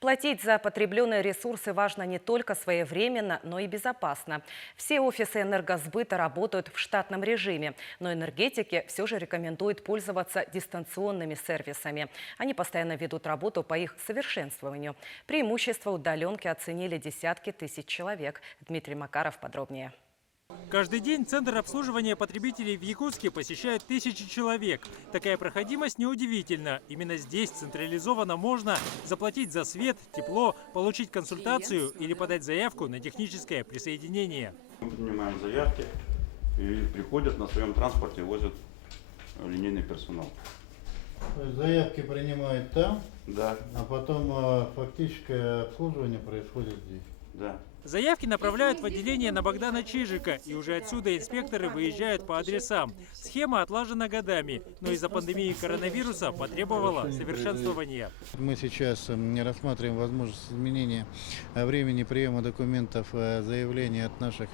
Платить за потребленные ресурсы важно не только своевременно, но и безопасно. Все офисы энергосбыта работают в штатном режиме, но энергетики все же рекомендуют пользоваться дистанционными сервисами. Они постоянно ведут работу по их совершенствованию. Преимущества удаленки оценили десятки тысяч человек. Дмитрий Макаров подробнее. Каждый день Центр обслуживания потребителей в Якутске посещают тысячи человек. Такая проходимость неудивительна. Именно здесь централизованно можно заплатить за свет, тепло, получить консультацию или подать заявку на техническое присоединение. Мы принимаем заявки и приходят на своем транспорте, возят линейный персонал. То есть заявки принимают там, Да, а потом фактическое обслуживание происходит здесь. да. Заявки направляют в отделение на Богдана Чижика, и уже отсюда инспекторы выезжают по адресам. Схема отлажена годами, но из-за пандемии коронавируса потребовала совершенствования. Мы сейчас рассматриваем возможность изменения времени приема документов заявлений от наших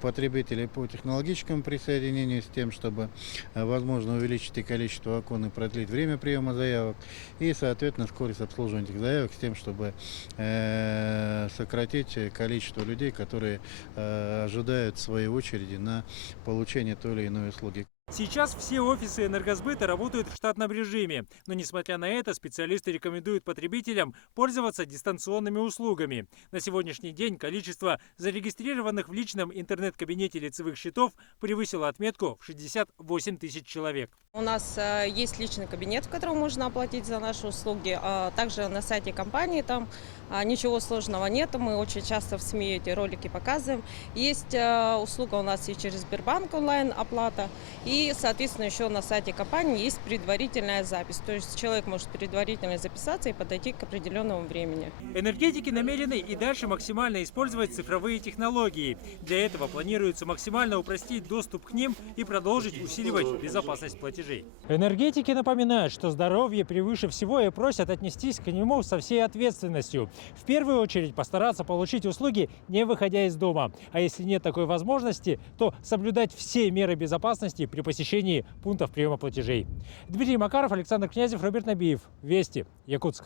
потребителей по технологическому присоединению с тем, чтобы возможно увеличить и количество окон и продлить время приема заявок, и соответственно скорость обслуживания этих заявок с тем, чтобы сократить количество людей, которые ожидают в своей очереди на получение той или иной услуги. Сейчас все офисы энергосбыта работают в штатном режиме. Но несмотря на это, специалисты рекомендуют потребителям пользоваться дистанционными услугами. На сегодняшний день количество зарегистрированных в личном интернет-кабинете лицевых счетов превысило отметку в 68 тысяч человек. У нас есть личный кабинет, в котором можно оплатить за наши услуги. Также на сайте компании там ничего сложного нет. Мы очень часто в СМИ эти ролики показываем. Есть услуга у нас и через Сбербанк онлайн оплата. И, соответственно, еще на сайте компании есть предварительная запись. То есть человек может предварительно записаться и подойти к определенному времени. Энергетики намерены и дальше максимально использовать цифровые технологии. Для этого планируется максимально упростить доступ к ним и продолжить усиливать безопасность платежей. Энергетики напоминают, что здоровье превыше всего и просят отнестись к нему со всей ответственностью. В первую очередь постараться получить услуги, не выходя из дома. А если нет такой возможности, то соблюдать все меры безопасности при посещении пунктов приема платежей. Дмитрий Макаров, Александр Князев, Роберт Набиев. Вести. Якутск.